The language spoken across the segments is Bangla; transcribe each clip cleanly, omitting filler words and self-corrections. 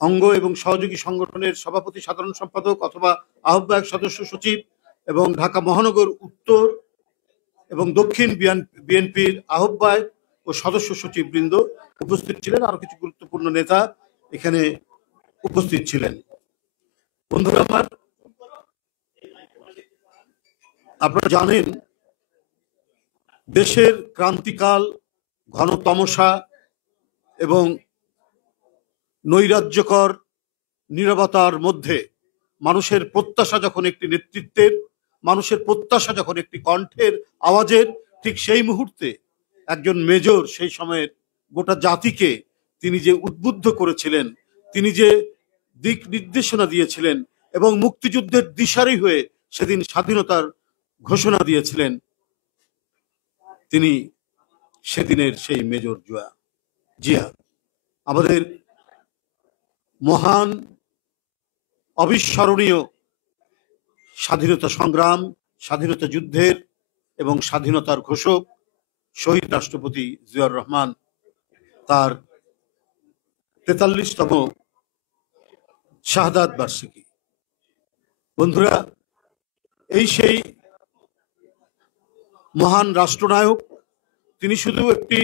অঙ্গ এবং সহযোগী সংগঠনের সভাপতি, সাধারণ সম্পাদক অথবা আহ্বায়ক, সদস্য সচিব এবং ঢাকা মহানগর উত্তর এবং দক্ষিণ বিএনপির আহ্বায়ক ও সদস্য সচিব বৃন্দ উপস্থিত ছিলেন। আরো কিছু গুরুত্বপূর্ণ নেতা এখানে উপস্থিত ছিলেন। বন্ধুরা আমার, আপনারা জানেন দেশের ক্রান্তিকাল, ঘন তমসা এবং নৈরাজ্যকর নীরবতার মধ্যে মানুষের প্রত্যাশা যখন একটি নেতৃত্বের, মানুষের প্রত্যাশা যখন একটি কণ্ঠের, আওয়াজের, ঠিক সেই মুহূর্তে একজন মেজর সেই সময়ের গোটা জাতিকে তিনি যে উদ্বুদ্ধ করেছিলেন, তিনি যে দিক নির্দেশনা দিয়েছিলেন এবং মুক্তিযুদ্ধের দিশারি হয়ে সেদিন স্বাধীনতার ঘোষণা দিয়েছিলেন, তিনি সেদিনের সেই মেজর জিয়া। আমাদের মহান অবিস্মরণীয় স্বাধীনতা সংগ্রাম, স্বাধীনতা যুদ্ধের এবং স্বাধীনতার ঘোষক শহীদ রাষ্ট্রপতি জিয়াউর রহমান তার ৪৩তম শাহাদাত বার্ষিকী। বন্ধুরা, এই সেই মহান রাষ্ট্রনায়ক, তিনি শুধু একটি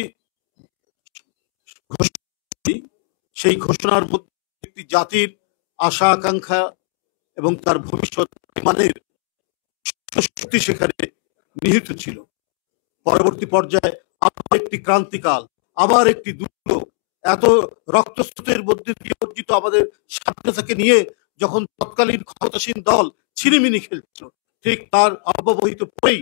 সেই ঘোষণার মধ্যে একটি জাতির আশা আকাঙ্ক্ষা এবং তার ভবিষ্যৎ মানের শক্তি সেখানে নিহিত ছিল। পরবর্তী পর্যায়ে আবার একটি ক্রান্তিকাল, আবার একটি দুর্যোগ, এত রক্তস্রোতের মধ্যে দিয়ে অর্জিত আমাদের স্বাধীনতাকে নিয়ে যখন তৎকালীন ক্ষমতাসীন দল ছিনিমিনি খেলছিল, ঠিক তার অব্যবহিত পরেই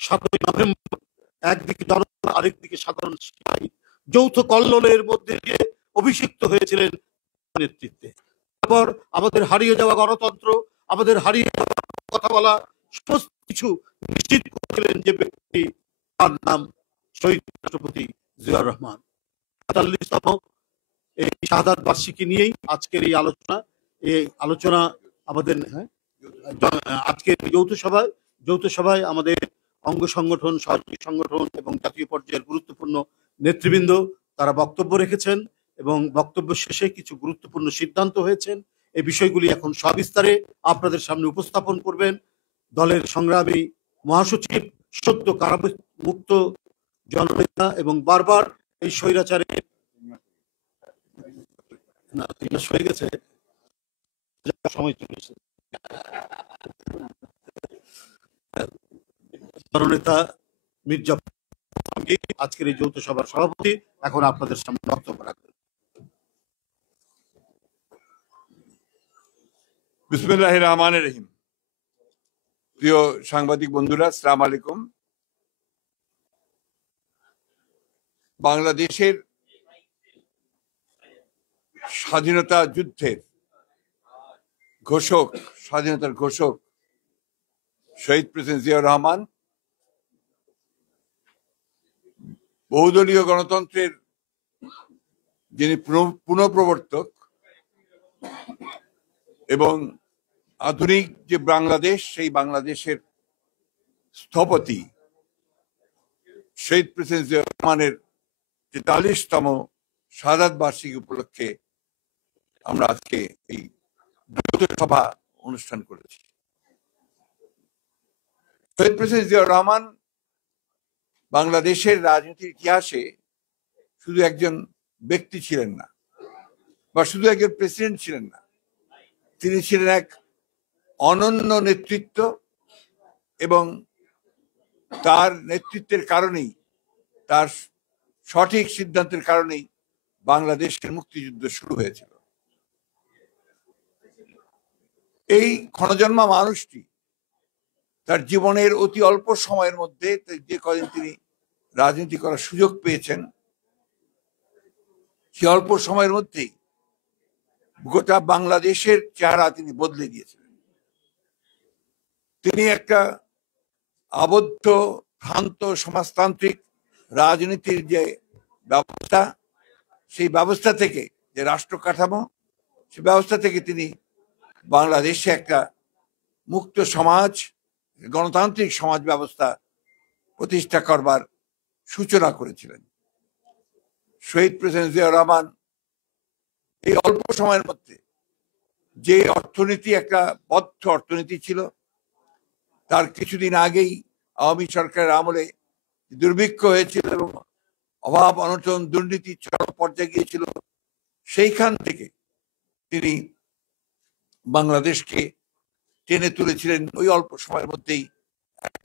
৭ই নভেম্বর একদিকে জনতা, আরেকদিকে সাধারণ সিপাহী যৌথ কল্লোলের মধ্যে দিয়ে অভিষিক্ত হয়েছিলেন নেতৃত্বে। তারপর আমাদের হারিয়ে যাওয়া গণতন্ত্র, আমাদের হারিয়ে যাওয়া কথা বলা, সমস্ত কিছু নিশ্চিত করেছিলেন যে ব্যক্তি, তার নাম শহীদ রাষ্ট্রপতি জিয়াউর রহমান। ৪৫তম এই শাহাদাত বার্ষিকী নিয়েই আজকের এই আলোচনা। এই আলোচনা আমাদের আজকের যৌথ সভায় আমাদের অঙ্গ সংগঠন, সহযোগী সংগঠন এবং জাতীয় পর্যায়ের গুরুত্বপূর্ণ নেতৃবৃন্দ তারা বক্তব্য রেখেছেন এবং বক্তব্য শেষে কিছু গুরুত্বপূর্ণ সিদ্ধান্ত হয়েছেন। এই বিষয়গুলি এখন সবিস্তারে আপনাদের সামনে উপস্থাপন করবেন দলের সংগ্রামী মহাসচিব, সদ্য কারামুক্ত জননেতা এবং বারবার এই স্বৈরাচারের হয়ে গেছে সময় চলেছে জননেতা মির্জা আজকের এই যৌথ সভার সভাপতি এখন আপনাদের সামনে বক্তব্য রাখবেন। বিসমিল্লাহির রহমানির রহিম। প্রিয় সাংবাদিক বন্ধুরা, আসসালামু আলাইকুম। বাংলাদেশের স্বাধীনতা যুদ্ধের ঘোষক, স্বাধীনতার ঘোষক শহীদ প্রেসিডেন্ট জিয়াউর রহমান বহুদলীয় গণতন্ত্রের যিনি পুনঃপ্রবর্তক এবং আধুনিক যে বাংলাদেশ, সেই বাংলাদেশের স্থপতি শহীদ প্রেসিডেন্ট জিয়াউর রহমানের ৪৩তম শাহাদাত বার্ষিকী উপলক্ষে আমরা আজকে এই যৌথ সভা অনুষ্ঠান করেছি। শহীদ প্রেসিডেন্ট জিয়াউর রহমান বাংলাদেশের রাজনীতির ইতিহাসে শুধু একজন ব্যক্তি ছিলেন না, বা শুধু একজন প্রেসিডেন্ট ছিলেন না, তিনি ছিলেন এক অনন্য নেতৃত্ব এবং তার নেতৃত্বের কারণেই, তার সঠিক সিদ্ধান্তের কারণেই বাংলাদেশের মুক্তিযুদ্ধ শুরু হয়েছিল। এই ক্ষণজন্মা মানুষটি তার জীবনের অতি অল্প সময়ের মধ্যে, যে কদিন তিনি রাজনীতি করার সুযোগ পেয়েছেন, সে অল্প সময়ের মধ্যেই গোটা বাংলাদেশের চেহারা তিনি বদলে দিয়েছিলেন। তিনি একটা আবদ্ধ, ভ্রান্ত সমাজতান্ত্রিক রাজনীতির যে ব্যবস্থা, সেই ব্যবস্থা থেকে, যে রাষ্ট্র কাঠামো, সেই ব্যবস্থা থেকে তিনি বাংলাদেশে একটা মুক্ত সমাজ, গণতান্ত্রিক সমাজ ব্যবস্থা প্রতিষ্ঠা করবার সূচনা করেছিলেন। শহীদ প্রেসিডেন্ট জিয়াউর রহমান এই অল্প সময়ের মধ্যে যে অর্থনীতি, একটা বদ্ধ অর্থনীতি ছিল, তার কিছুদিন আগেই আওয়ামী সরকারের আমলে দুর্ভিক্ষ হয়েছিল এবং অভাব অনটন দুর্নীতি চরম পর্যায়ে গিয়েছিল, সেইখান থেকে তিনি বাংলাদেশকে টেনে তুলেছিলেন ওই অল্প সময়ের মধ্যেই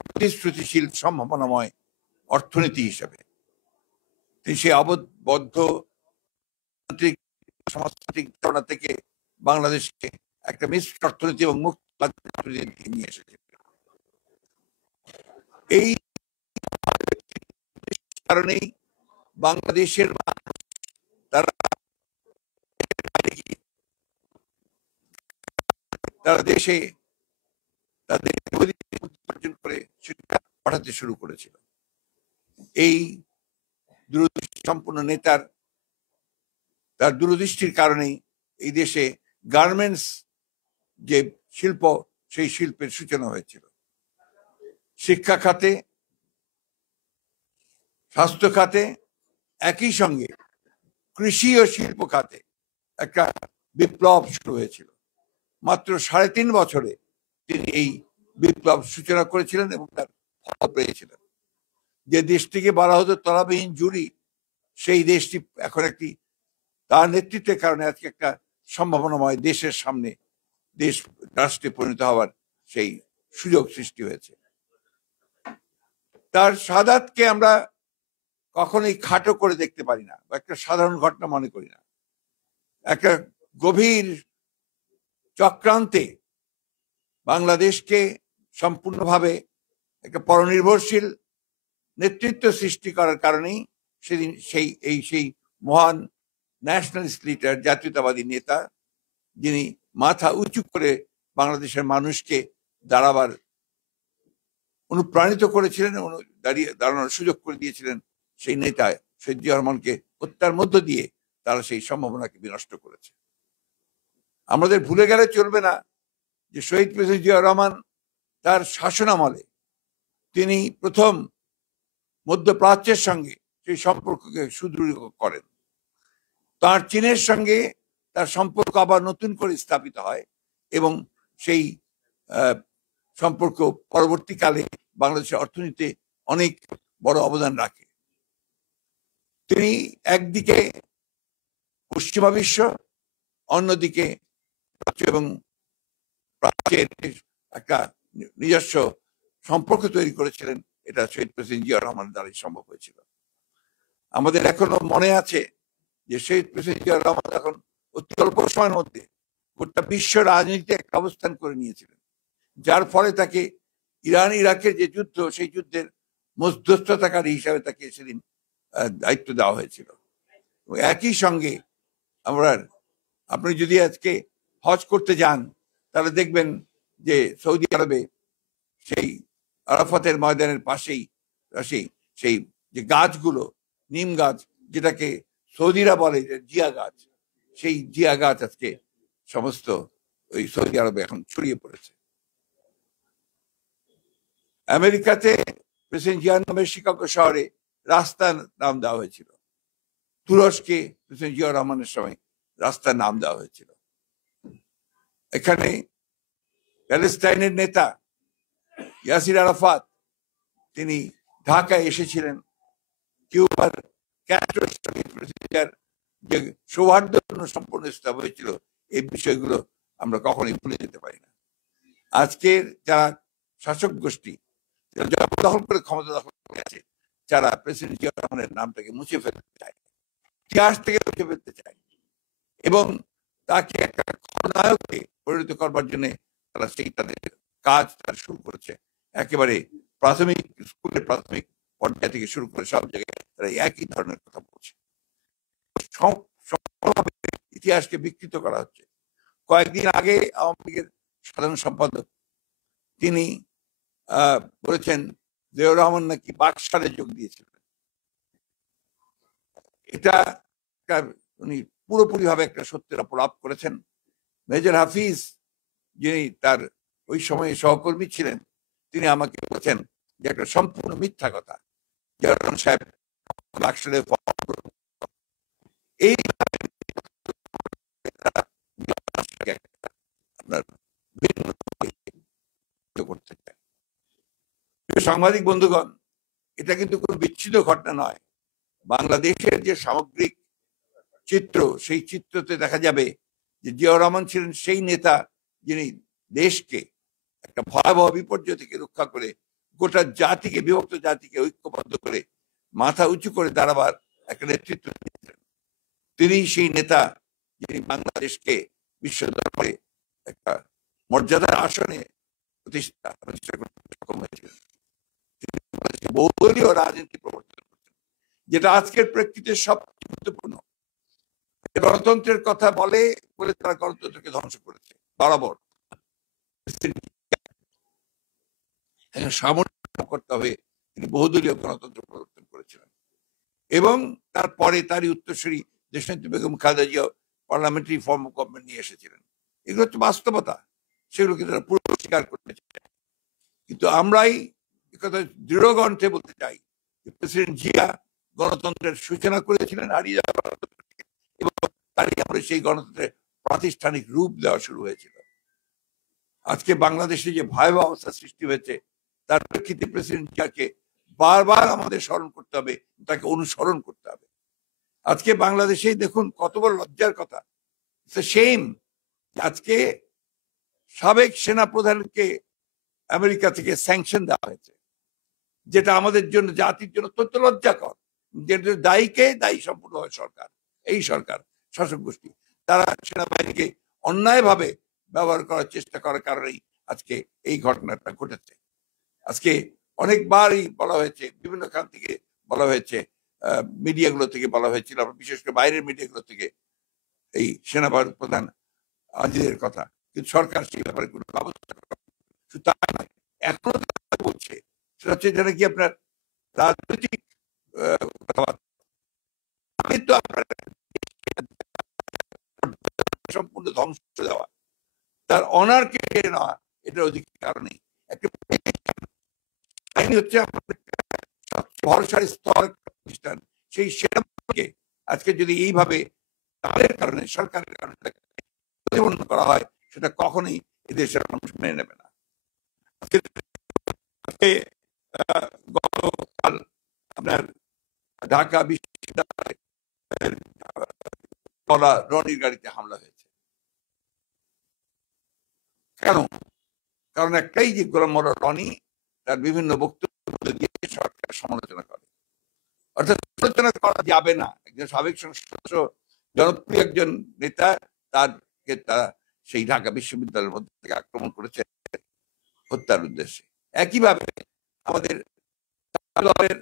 প্রতিশ্রুতিশীল সম্ভাবনাময় অর্থনীতি হিসাবে। তিনি সেই আবদ্ধ সমাজতান্ত্রিক ধারণা থেকে বাংলাদেশকে একটা মিশ্র অর্থনীতি এবং মুক্ত অর্থনীতি নিয়ে এসেছে। এই কারণেই বাংলাদেশের তারা দেশে তাদের উপার্জন করে সেটা পাঠাতে শুরু করেছিল। এই দূরদৃষ্টি সম্পন্ন নেতার তার দূরদৃষ্টির কারণেই এই দেশে গার্মেন্টস যে শিল্প, সেই শিল্পের সূচনা হয়েছিল। শিক্ষা খাতে, স্বাস্থ্য খাতে, একই সঙ্গে কৃষি ও শিল্প খাতে একটা বিপ্লব শুরু হয়েছিল। মাত্র 3.5 বছরে তিনি এই বিপ্লব সূচনা করেছিলেন এবং তার ফল পেয়েছিলেন। যে দেশটিকে বলা হতো তলাবিহীন জুড়ি, সেই দেশটি এখন একটি তার নেতৃত্বের কারণে আজকে একটা সম্ভাবনাময় দেশের সামনে দেশ রাষ্ট্রে পরিণত হওয়ার সেই সুযোগ সৃষ্টি হয়েছে। তার শাহাদাতকে আমরা কখনোই খাটো করে দেখতে পারি না বা একটা সাধারণ ঘটনা মনে করি না। একটা গভীর চক্রান্তে বাংলাদেশকে সম্পূর্ণভাবে একটা পরনির্ভরশীল নেতৃত্ব সৃষ্টি করার কারণেই সেদিন সেই মহান ন্যাশনালিস্ট লিডার, জাতীয়তাবাদী নেতা, যিনি মাথা উঁচু করে বাংলাদেশের মানুষকে দাঁড়াবার অনুপ্রাণিত করেছিলেন, দাঁড়ানোর সুযোগ করে দিয়েছিলেন, সেই নেতা শহীদ জিয়া রহমানকে হত্যার মধ্য দিয়ে তারা সেই সম্ভাবনাকে বিনষ্ট করেছে। আমাদের ভুলে গেলে চলবে না যে শহীদ প্রেসিডেন্ট জিয়া রহমান তার শাসনামলে তিনি প্রথম মধ্যপ্রাচ্যের সঙ্গে সেই সম্পর্ককে সুদৃঢ় করেন। তার চীনের সঙ্গে তার সম্পর্ক আবার নতুন করে স্থাপিত হয় এবং সেই সম্পর্ক পরবর্তীকালে বাংলাদেশের অর্থনীতিতে অনেক বড় অবদান রাখে। তিনি একদিকে পশ্চিমা বিশ্ব, অন্যদিকে এবং প্রাচ্যের একটা নিজস্ব সম্পর্ক তৈরি করেছিলেন। এটা শহীদ প্রেসিডেন্ট জিয়া রহমানের দ্বারাই সম্ভব হয়েছিল। আমাদের এখনো মনে আছে যে শহীদ প্রেসিডেন্ট জিয়া রহমান এখন অতি অল্প সময়ের মধ্যে গোটা বিশ্ব রাজনীতিতে একটা অবস্থান করে নিয়েছিলেন, যার ফলে তাকে ইরান ইরাকের যে যুদ্ধ, সেই যুদ্ধের মধ্যস্থতাকারী হিসাবে তাকে সেদিন দায়িত্ব দেওয়া হয়েছিল। একই সঙ্গে আপনি যদি আজকে হজ করতে যান তাহলে দেখবেন যে সৌদি আরবে সেই আরাফাতের ময়দানের পাশেই সেই যে গাছগুলো, নিম গাছ, যেটাকে সৌদিরা বলে যে জিয়া গাছ, সেই জিয়া গাছ আজকে সমস্ত ওই সৌদি আরবে এখন ছড়িয়ে পড়েছে। আমেরিকাতে প্রেসিডেন্ট জিয়ার নামে শিকাগো শহরে রাস্তার নাম দেওয়া হয়েছিল। তুরস্কে প্রেসিডেন্ট জিয়া রহমানের সময় রাস্তার নাম দেওয়া হয়েছিল। এখানে প্যালেস্টাইনের নেতা ইয়াসির আরাফাত তিনি ঢাকায় এসেছিলেন। কিউবার ক্যাস্ট্রোর সঙ্গে যে সৌহার্দ্যপূর্ণ সম্পর্ক স্থাপন হয়েছিল, এই বিষয়গুলো আমরা কখনোই ভুলে যেতে পারি না। আজকের যারা শাসক গোষ্ঠী দখল করে ক্ষমতা দখল করে আছে, যারা প্রেসিডেন্ট জিয়া রহমানের নামটাকে মুছে ফেলতে চায়, ইতিহাস থেকে মুছে ফেলতে চায় এবং তাকে একটা খলনায়ককে পরিণত করবার জন্য তারা সেই তাদের কাজ তারা শুরু করেছে। একেবারে প্রাথমিক স্কুলের প্রাথমিক পর্যায় থেকে শুরু করে সব জায়গায় তারা একই ধরনের কথা বলছে। ইতিহাসকে বিকৃত করা হচ্ছে। কয়েকদিন আগে আওয়ামী লীগের সাধারণ সম্পাদক তিনি বলেছেন জিয়াউর রহমান নাকি বাকশালে যোগ দিয়েছিলেন। এটা উনি পুরোপুরি ভাবে একটা সত্যের অপলাপ করেছেন। মেজর হাফিজ, যিনি তার ওই সময়ে সহকর্মী ছিলেন, তিনি আমাকে বলেছেন যে একটা সম্পূর্ণ মিথ্যা কথা, জিয়াউর রহমান সাহেব বাকশালে এই আপনার ভিন্ন করতে চায়। সাংবাদিক বন্ধুগণ, এটা কিন্তু কোনো বিচ্ছিন্ন ঘটনা নয়। বাংলাদেশের যে সামগ্রিক চিত্র, সেই চিত্রতে দেখা যাবে যে জিয়াউর রহমান ছিলেন সেই নেতা যিনি দেশকে একটা ভয়াবহ বিপর্যয় থেকে রক্ষা করে গোটা জাতিকে, বিভক্ত জাতিকে ঐক্যবদ্ধ করে মাথা উঁচু করে দাঁড়াবার একটা নেতৃত্ব দিয়েছিলেন। তিনি সেই নেতা যিনি বাংলাদেশকে বিশ্ব দরবারে একটা মর্যাদার আসনে প্রতিষ্ঠা করতে সক্ষম হয়েছিলেন। বহুদলীয় রাজনীতি প্রবর্তন করছেন, যেটা আজকের প্রেক্ষিতে সবচেয়ে গুরুত্বপূর্ণ। গণতন্ত্রের কথা বলে বলে তারা গণতন্ত্রকে ধ্বংস করেছে বরাবর। সামরিক করতে হবে, তিনি বহুদলীয় গণতন্ত্র প্রবর্তন করেছিলেন এবং তারপরে তারই উত্তরসূরি দেশনেত্রী Begum Khaleda Zia parliamentary form of government নিয়ে এসেছিলেন। এগুলো হচ্ছে বাস্তবতা, সেগুলোকে তারা পুরো স্বীকার করতে চায়। কিন্তু আমরাই একথা দৃঢ় কণ্ঠে বলতে চাই যে প্রেসিডেন্ট জিয়া গণতন্ত্রের সূচনা করেছিলেন হারিয়ে যাওয়া, এবং তারই আমরা সেই গণতন্ত্রের প্রাতিষ্ঠানিক রূপ দেওয়া শুরু হয়েছিল। আজকে বাংলাদেশে যে ভয়াবহ অবস্থা সৃষ্টি হয়েছে, তার প্রেক্ষিতে প্রেসিডেন্ট জিয়াকে বারবার আমাদের স্মরণ করতে হবে, তাকে অনুসরণ করতে হবে। আজকে বাংলাদেশেই দেখুন কত বড় লজ্জার কথা, সেম আজকে সাবেক সেনা প্রধানকে আমেরিকা থেকে স্যাংশন দেওয়া হয়েছে, যেটা আমাদের জন্য, জাতির জন্য অত্যন্ত লজ্জাকর। যেটা দায়ীকে দায়ী সম্পূর্ণ হয় সরকার, এই সরকার, শাসক গোষ্ঠী, তারা সেনাবাহিনীকে অন্যায়ভাবে ব্যবহার করার চেষ্টা করার কারণেই আজকে এই ঘটনাটা ঘটেছে। আজকে অনেকবারই বলা হয়েছে, বিভিন্ন খান থেকে বলা হয়েছে, মিডিয়াগুলো থেকে বলা হয়েছিল, বিশেষ করে বাইরের মিডিয়াগুলো থেকে, এই সেনাবাহিনী প্রধান আজিজের কথা, কিন্তু সরকার সেই ব্যাপারে কোনো ব্যবস্থা তা নয়, এখনো বলছে। সেটা হচ্ছে যেটা কি আপনার রাজনৈতিক কথাবার্তা, আপনার সম্পূর্ণ ধ্বংস দেওয়া, তার অনারকে কেড়ে নেওয়া, এটার অধিকার নেই। একটা আইন হচ্ছে ভরসার স্তর প্রতিষ্ঠান, সেই সেনাকে আজকে যদি এইভাবে তাদের কারণে, সরকারের কারণে প্রতিবন্ধ করা হয়, সেটা কখনোই এদেশের মানুষ মেনে নেবে না। গতকাল আপনার ঢাকা বিশ্ববিদ্যালয়ে রনির গাড়িতে হামলা হয়েছে। কেন? কারণ একটাই, যে গোলাম মোল্লা রনি তার বিভিন্ন বক্তব্য দিয়ে সরকার সমালোচনা করে। অর্থাৎ সমালোচনা করা যাবে না, একজন সাবেক সংসদ সদস্য, জনপ্রিয় একজন নেতা, তারকে তারা সেই ঢাকা বিশ্ববিদ্যালয়ের মধ্যে থেকে আক্রমণ করেছে হত্যার উদ্দেশ্যে। একইভাবে আমাদের দলের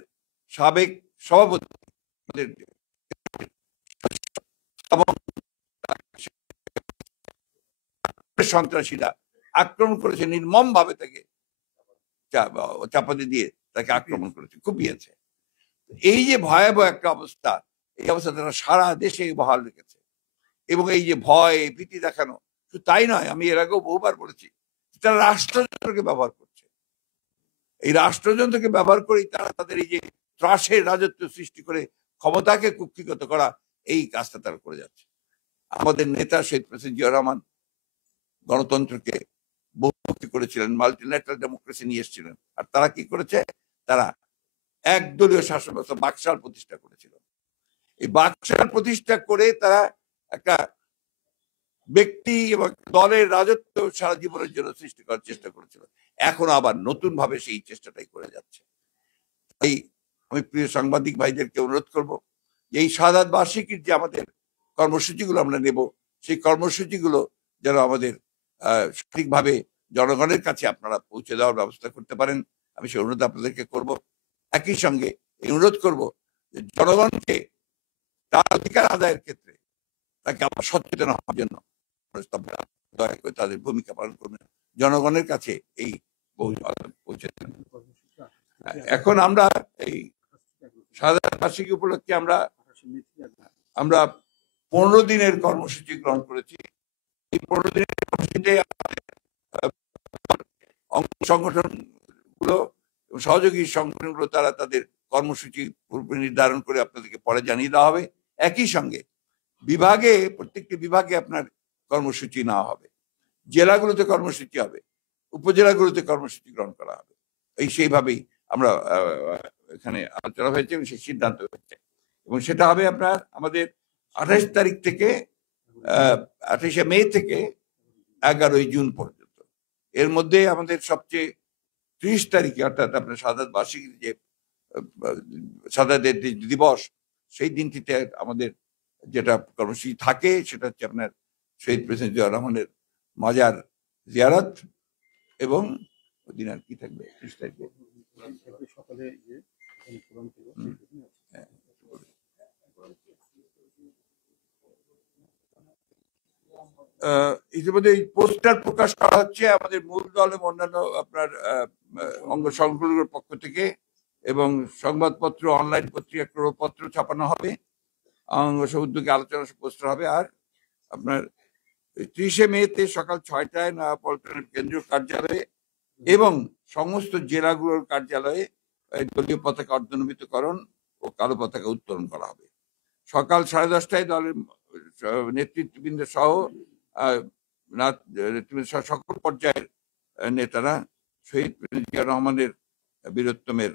সাবেক সভাপতি সন্ত্রাসীরা আক্রমণ করেছে, নির্মম ভাবে তাকে চাপাতি দিয়ে তাকে আক্রমণ করেছে, কুপিয়েছে। এই যে ভয়াবহ একটা অবস্থা, এই অবস্থা তারা সারা দেশে বহাল রেখেছে। এবং এই যে ভয় ভীতি দেখানো, শুধু তাই নয়, আমি এর আগেও বহুবার বলেছি, তারা রাষ্ট্রযন্ত্রকে ব্যবহার করছে। এই রাষ্ট্রযন্ত্রকে ব্যবহার করেই তারা তাদের এই যে ত্রাসের রাজত্ব সৃষ্টি করে ক্ষমতাকে কুক্ষিগত করা, এই কাজটা তারা করে যাচ্ছে। আমাদের নেতা শহীদ প্রেসিডেন্ট জিয়াউর রহমান গণতন্ত্রকে বহুমুখী করেছিলেন, মাল্টিল্যাটারাল ডেমোক্রেসি নিয়ে এসেছিলেন। আর তারা কি করেছে? তারা একদলীয় শাসন ব্যবস্থা, বাকশাল প্রতিষ্ঠা করেছিল। এই বাকশাল প্রতিষ্ঠা করে তারা একটা ব্যক্তি এবং দলের রাজত্ব সারা জীবনের জন্য সৃষ্টি করার চেষ্টা করেছিল। এখন আবার নতুন ভাবে সেই চেষ্টাটাই করে যাচ্ছে। তাই আমি প্রিয় সাংবাদিক ভাইদেরকে অনুরোধ করব যে এই শাহাদাত বার্ষিকীর যে আমাদের কর্মসূচিগুলো আমরা নেব, সেই কর্মসূচিগুলো যেন আমাদের সঠিকভাবে জনগণের কাছে আপনারা পৌঁছে দেওয়ার ব্যবস্থা করতে পারেন, আমি সেই অনুরোধ আপনাদেরকে করব। একই সঙ্গে এই অনুরোধ করব যে জনগণকে তার অধিকার আদায়ের ক্ষেত্রে তাকে আবার সচেতন হওয়ার জন্য দয়া করে তাদের ভূমিকা পালন করবেন, জনগণের কাছে এই পৌঁছে দেন। এখন আমরা এই শাহাদাত বার্ষিকী উপলক্ষে আমরা 15 দিনের কর্মসূচি গ্রহণ করেছি। এই 15 দিনের কর্মসূচিতে অঙ্গ সংগঠন গুলো, সহযোগী সংগঠন গুলো, তারা তাদের কর্মসূচি নির্ধারণ করে আপনাদেরকে পরে জানিয়ে দেওয়া হবে। একই সঙ্গে বিভাগে, প্রত্যেকটি বিভাগে আপনার কর্মসূচি নেওয়া হবে, জেলাগুলোতে কর্মসূচি হবে, উপজেলাগুলোতে কর্মসূচি গ্রহণ করা হবে। সেইভাবেই আমরা এখানে আলোচনা হয়েছে এবং সেই সিদ্ধান্ত হয়েছে, এবং সেটা হবে আপনার আমাদের 28 তারিখ থেকে 28শে মে থেকে 11ই জুন পর্যন্ত। এর মধ্যে আমাদের সবচেয়ে 30 তারিখে, অর্থাৎ আপনার শাহাদাত বার্ষিকী, যে শাহাদাত দিবস, সেই দিনটিতে আমাদের যেটা কর্মসূচি থাকে সেটা হচ্ছে আপনার শহীদ প্রেসিডেন্ট জিয়াউর রহমানের মাজার জিয়ারত, এবং ওদিন আর কি থাকবে 30 তারিখে সকালে ইতিমধ্যে এই পোস্টার প্রকাশ করা হচ্ছে আমাদের মূল দল এবং অন্যান্য আপনার অঙ্গ সংগঠনগুলোর পক্ষ থেকে, এবং সংবাদপত্র, অনলাইন পত্রিকা, ক্রয়পত্র ছাপানো হবে, অঙ্গ উদ্যোগে আলোচনা পোস্টার হবে। আর আপনার 30শে মেতে সকাল 6টায় নয়াপল্টনের কেন্দ্রীয় কার্যালয়ে এবং সমস্ত জেলাগুলোর কার্যালয়ে দলীয় পতাকা অর্ধনমিতকরণ ও কালো পতাকা উত্তোলন করা হবে। সকাল 10:30টায় দলের নেতৃত্ববৃন্দ সহ সকল পর্যায়ের নেতারা শহীদ জিয়াউর রহমানের বীরত্তমের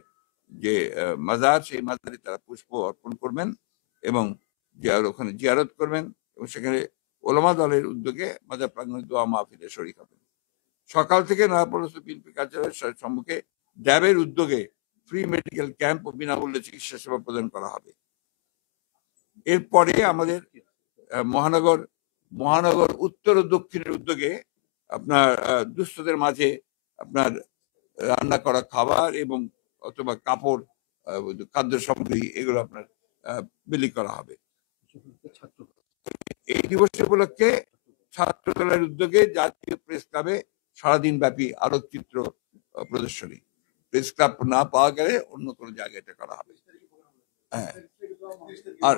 যে মাজার, সেই মাজারে তারা পুষ্প অর্পণ করবেন এবং ওখানে জিয়ারত করবেন, এবং সেখানে ওলামা দলের উদ্যোগে মাজার প্রাঙ্গণে দোয়া মাহফিলে শরীক হবেন। সকাল থেকে নয়াপল্টন বিএনপি কার্যালয়ের সম্মুখে ড্যাবের উদ্যোগে ফ্রি মেডিকেল ক্যাম্প ও বিনামূল্যে চিকিৎসা সেবা প্রদান করা হবে। এরপরে আমাদের মহানগর উত্তর ও দক্ষিণের উদ্যোগে আপনার দুস্থদের মাঝে আপনার রান্না করা খাবার এবং অথবা কাপড়, খাদ্য সামগ্রী, এগুলো আপনার বিলি করা হবে। এই দিবস উপলক্ষে ছাত্র দলের উদ্যোগে জাতীয় প্রেস ক্লাবে সারাদিন ব্যাপী আলোকচিত্র প্রদর্শনী, প্রেস ক্লাব না পাওয়া গেলে অন্য কোনো জায়গায় এটা করা হবে। হ্যাঁ, আর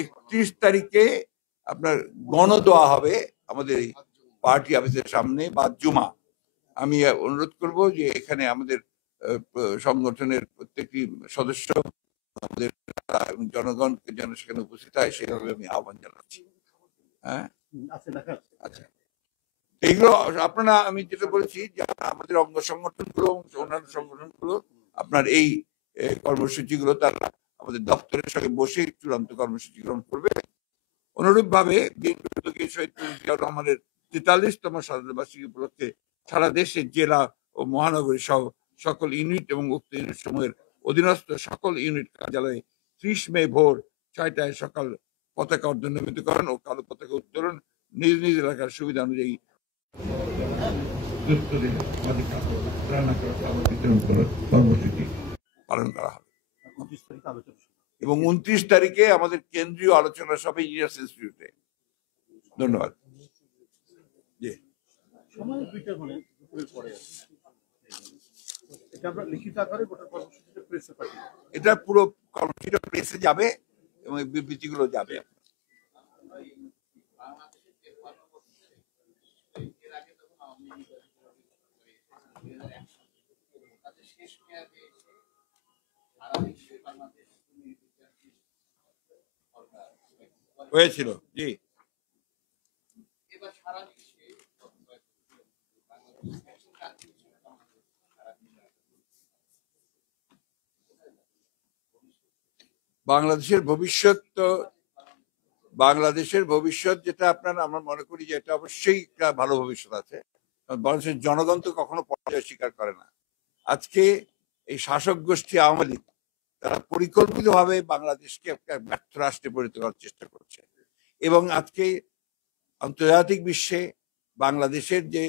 31 তারিখে আপনার গণদোয়া হবে আমাদের এই পার্টি অফিসের সামনে বা জুমা। আমি অনুরোধ করব যে এখানে আমাদের সংগঠনের প্রত্যেকটি সদস্য, আমাদের জনগণকে যেন সেখানে উপস্থিত হয়, সেভাবে আমি আহ্বান জানাচ্ছি। হ্যাঁ, আচ্ছা, এইগুলো আপনারা, আমি যেটা বলেছি যে আমাদের অঙ্গ সংগঠনগুলো, অন্যান্য সংগঠনগুলো আপনার এই কর্মসূচিগুলো তারা আমাদের দপ্তরের সঙ্গে বসে চূড়ান্ত কর্মসূচি গ্রহণ করবে। অনুরূপ ভাবে বিএনপি শহীদ জিয়াউর রহমানের 43তম শাহাদাত বার্ষিকী উপলক্ষে সারা দেশে জেলা ও মহানগরী সহ সকল ইউনিট এবং উক্ত ইউনিট সমূহের অধীনস্থ সকল ইউনিট কার্যালয়ে 30 মে ভোর 6টায় সকাল পতাকা অর্ধনমিতকরণ ও কালো পতাকা উত্তোলন নিজ নিজ এলাকার সুবিধা অনুযায়ী কর্মসূচি পালন করা হবে। এবং 29 তারিখে আমাদের কেন্দ্রীয় আলোচনা সভা ইঞ্জিনিয়ার্স ইনস্টিটিউটে। ধন্যবাদ। এটা পুরো কর্মসূচিটা প্রেসে যাবে এবং বিবৃতিগুলো যাবে। হয়েছিল, জি। বাংলাদেশের ভবিষ্যৎ যেটা আপনার, আমরা মনে করি যে এটা অবশ্যই একটা ভালো ভবিষ্যৎ আছে। বাংলাদেশের জনগণ তো কখনো পরাজয় স্বীকার করে না। আজকে এই শাসক গোষ্ঠী আওয়ামী লীগ তারা পরিকল্পিতভাবে বাংলাদেশকে একটা ব্যর্থ রাষ্ট্রে পরিণত করার চেষ্টা করছে, এবং আজকে আন্তর্জাতিক বিশ্বে বাংলাদেশের যে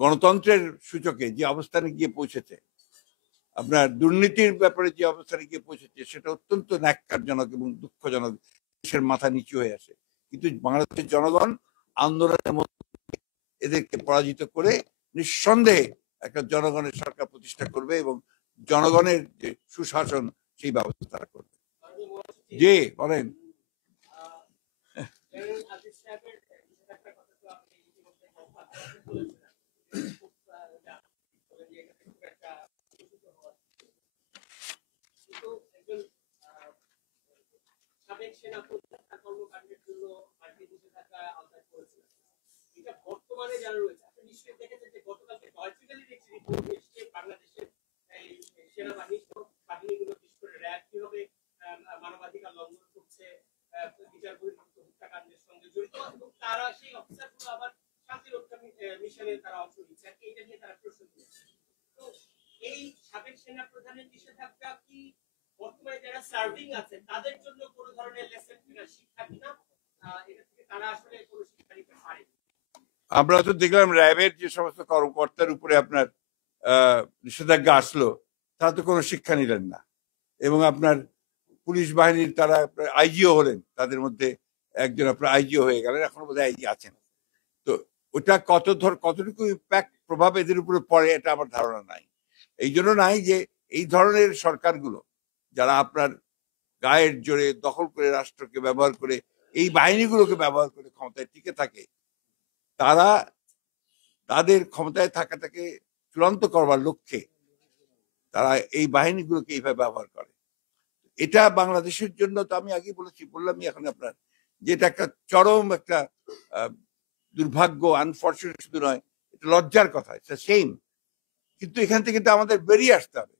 গণতন্ত্রের সূচকে যে অবস্থানে গিয়ে পৌঁছেছে, আপনার দুর্নীতির ব্যাপারে যে অবস্থানে গিয়ে পৌঁছেছে, সেটা অত্যন্ত ন্যাক্কারজনক এবং দুঃখজনক। দেশের মাথা নিচু হয়ে আসে, কিন্তু বাংলাদেশের জনগণ আন্দোলনের মধ্যে এদেরকে পরাজিত করে নিঃসন্দেহে একটা জনগণের সরকার প্রতিষ্ঠা করবে এবং জনগণের যে সুশাসন সেই ব্যবস্থা তারা করবে। জি বলেন। সাবেক সেনাপ্রধান যেটা বর্তমানে যারা রয়েছে, আপনি নিশ্চয়ই দেখেছেন যে গতকালকে ডয়চে ভেলের একটি রিপোর্ট এসেছে বাংলাদেশের এই বাহিনীগুলো, বিশেষ করে র্যাব কিভাবে মানবাধিকার লঙ্ঘন করছে, বিচার বহির্ভূত হত্যাকাণ্ডের সঙ্গে জড়িত, এবং তারা সেই অফিসারগুলো আবার শান্তিরক্ষা মিশনে তারা অংশ নিচ্ছে, এইটা নিয়ে তারা প্রশ্ন তুলেছে। তো এই সাবেক সেনা প্রধানের নিষেধাজ্ঞা কি বর্তমানে যারা সার্ভিং আছে তাদের জন্য কোনো ধরনের লেসন কিনা, শিক্ষা কিনা, এটা থেকে তারা আসলে কোনো শিক্ষা নিতে পারে? আমরা তো দেখলাম র্যাবের যে সমস্ত কর্মকর্তার উপরে আপনার নিষেধাজ্ঞা আসলো, তারা তো কোনো শিক্ষা নিলেন না। এবং আপনার পুলিশ বাহিনীর তারা আইজিও হলেন, তাদের মধ্যে একজন আপনার আইজিও হয়ে গেলেন, এখন বোধহয় আইজি আছেন। তো ওটা কতটুকু ইম্প্যাক্ট প্রভাব এদের উপরে পড়ে এটা আমার ধারণা নাই। এই জন্য নাই যে এই ধরনের সরকারগুলো যারা আপনার গায়ের জোরে দখল করে রাষ্ট্রকে ব্যবহার করে, এই বাহিনীগুলোকে ব্যবহার করে ক্ষমতায় টিকে থাকে, তারা তাদের ক্ষমতায় থাকাটাকে চূড়ান্ত করবার লক্ষ্যে তারা এই বাহিনীগুলোকে এইভাবে ব্যবহার করে। এটা বাংলাদেশের জন্য তো আমি আগে বললামই এখন আপনার, যে এটা একটা চরম একটা দুর্ভাগ্য, আনফরচুনেট শুধু নয়, এটা লজ্জার কথা, এটা সেম। কিন্তু এখান থেকে তো আমাদের বেরিয়ে আসতে হবে।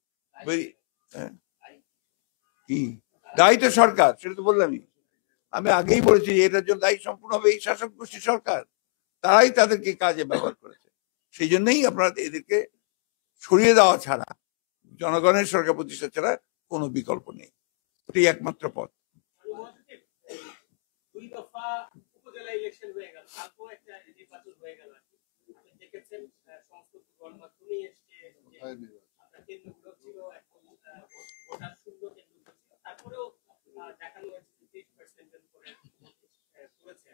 কি দায়ী তো সরকার, সেটা তো বললামই। আমি আগেই বলেছি এটার জন্য দায়ী সম্পূর্ণ হবে এই শাসক গোষ্ঠী সরকার, তারাই তাদেরকে কাজে ব্যবহার করেছে। সেই জন্যই আপনারা এদেরকে সরিয়ে দেওয়া ছাড়া, জনগণের সরকার প্রতিষ্ঠা ছাড়া কোনো বিকল্প নেই, এটাই একমাত্র পথ। উপজেলা ইলেকশন হয়ে গেল, তারপর একটা নির্বাচন হয়ে গেল, দেখেছেন সমস্ত গণমাধ্যমে এসছে কেন্দ্রগুলো ছিল এখন ভোটার শূন্য কেন্দ্রগুলো ছিল, তারপরেও দেখানো হয়েছে 30% করে করেছে।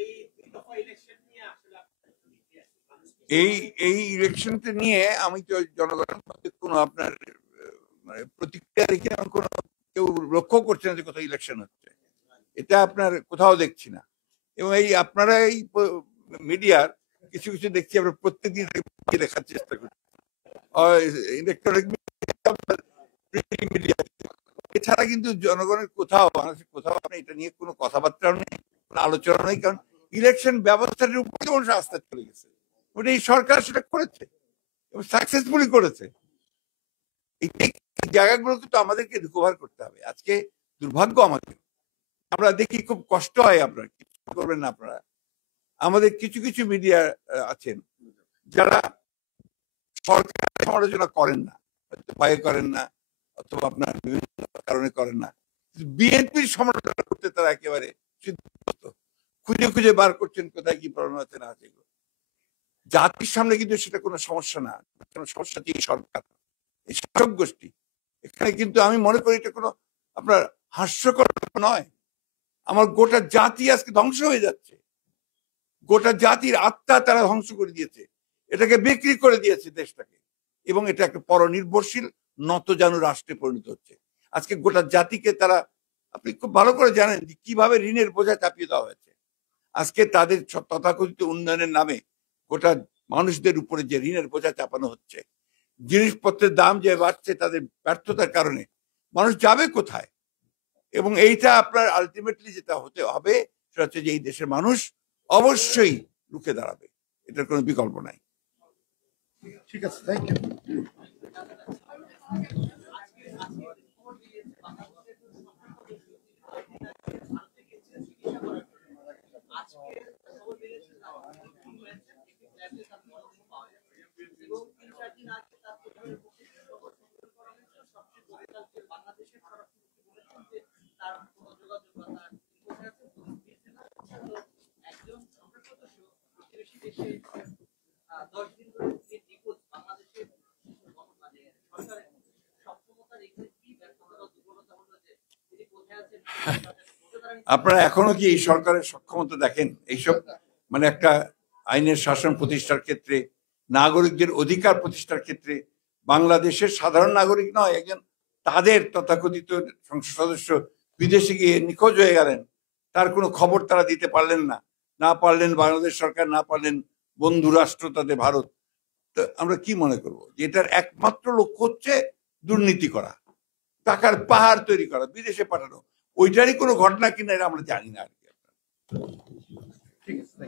এই দুই দফা ইলেকশন নিয়ে আসলে এই ইলেকশনটা নিয়ে আমি তো জনগণের মধ্যে কোনো আপনার মানে প্রতিক্রিয়া দেখে কোনো কেউ লক্ষ্য করছে না যে কোথাও ইলেকশন হচ্ছে, এটা আপনার কোথাও দেখছি না। এবং এই আপনারা এই মিডিয়ার কিছু কিছু দেখছি আমরা প্রত্যেকদিন দেখার চেষ্টা করছি, ইলেকট্রনিক মিডিয়া, এছাড়া কিন্তু জনগণের কোথাও আপনি এটা নিয়ে কোনো কথাবার্তাও নেই, কোনো আলোচনা নেই। কারণ ইলেকশন ব্যবস্থাটার উপরে মানুষ আস্থা চলে গেছে, ওটা এই সরকার সেটা করেছে এবং সাকসেসফুলি করেছে। এই জায়গাগুলোকে তো আমাদেরকে রিকভার করতে হবে। আজকে দুর্ভাগ্য আমাদের, আমরা দেখি খুব কষ্ট হয়, আপনারা কিছু করবেন না আপনারা, আমাদের কিছু কিছু মিডিয়া আছেন যারা সরকার সমালোচনা করেন না, ভয়ে করেন না, অথবা আপনার বিভিন্ন কারণে করেন না, বিএনপির সমালোচনা করতে তারা একেবারে সিদ্ধহস্ত, খুঁজে খুঁজে বার করছেন কোথায় কি প্রবলেম আছে না আছে। জাতির সামনে কিন্তু সেটা কোনো সমস্যা না, কোনো সমস্যা এই সরকার, এই শাসক গোষ্ঠী। এখানে কিন্তু আমি মনে করি এটা কোনো আপনার হাস্যকর নয়। আমার গোটা জাতি আজকে ধ্বংস হয়ে যাচ্ছে, গোটা জাতির আত্মা তারা ধ্বংস করে দিয়েছে, এটাকে বিক্রি করে দিয়েছে দেশটাকে, এবং এটা একটা পরনির্ভরশীল নতজানু রাষ্ট্রে পরিণত হচ্ছে। আজকে গোটা জাতিকে তারা, আপনি খুব ভালো করে জানেন যে কিভাবে ঋণের বোঝা চাপিয়ে দেওয়া হয়েছে। আজকে তাদের তথাকথিত উন্নয়নের নামে গোটা মানুষদের উপরে যে ঋণের বোঝা চাপানো হচ্ছে, জিনিসপত্রের দাম যে বাড়ছে তাদের ব্যর্থতার কারণে, মানুষ যাবে কোথায়? এবং এইটা আপনার আলটিমেটলি যেটা হতে হবে সেটা হচ্ছে যে এই দেশের মানুষ অবশ্যই রুখে দাঁড়াবে, এটার কোনো বিকল্প নাই। ঠিক আছে, থ্যাংক ইউ। আপনারা এখনো কি এই সরকারের সক্ষমতা দেখেন? এইসব মানে একটা আইনের শাসন প্রতিষ্ঠার ক্ষেত্রে, নাগরিকদের অধিকার প্রতিষ্ঠার ক্ষেত্রে, বাংলাদেশের সাধারণ নাগরিক নয়, একজন তাদের তথাকথিত সংসদ সদস্য বিদেশে গিয়ে নিখোঁজ হয়ে গেলেন, তার কোনো খবর তারা দিতে পারলেন না পারলেন বাংলাদেশ সরকার, না পারলেন বন্ধু রাষ্ট্র তাদের ভারত। তো আমরা কি মনে করব যে এটার একমাত্র লক্ষ্য হচ্ছে দুর্নীতি করা, টাকার পাহাড় তৈরি করা, বিদেশে পাঠানো? ওইটারই কোনো ঘটনা কিনা এটা আমরা জানি না আর কি। ঠিক আছে,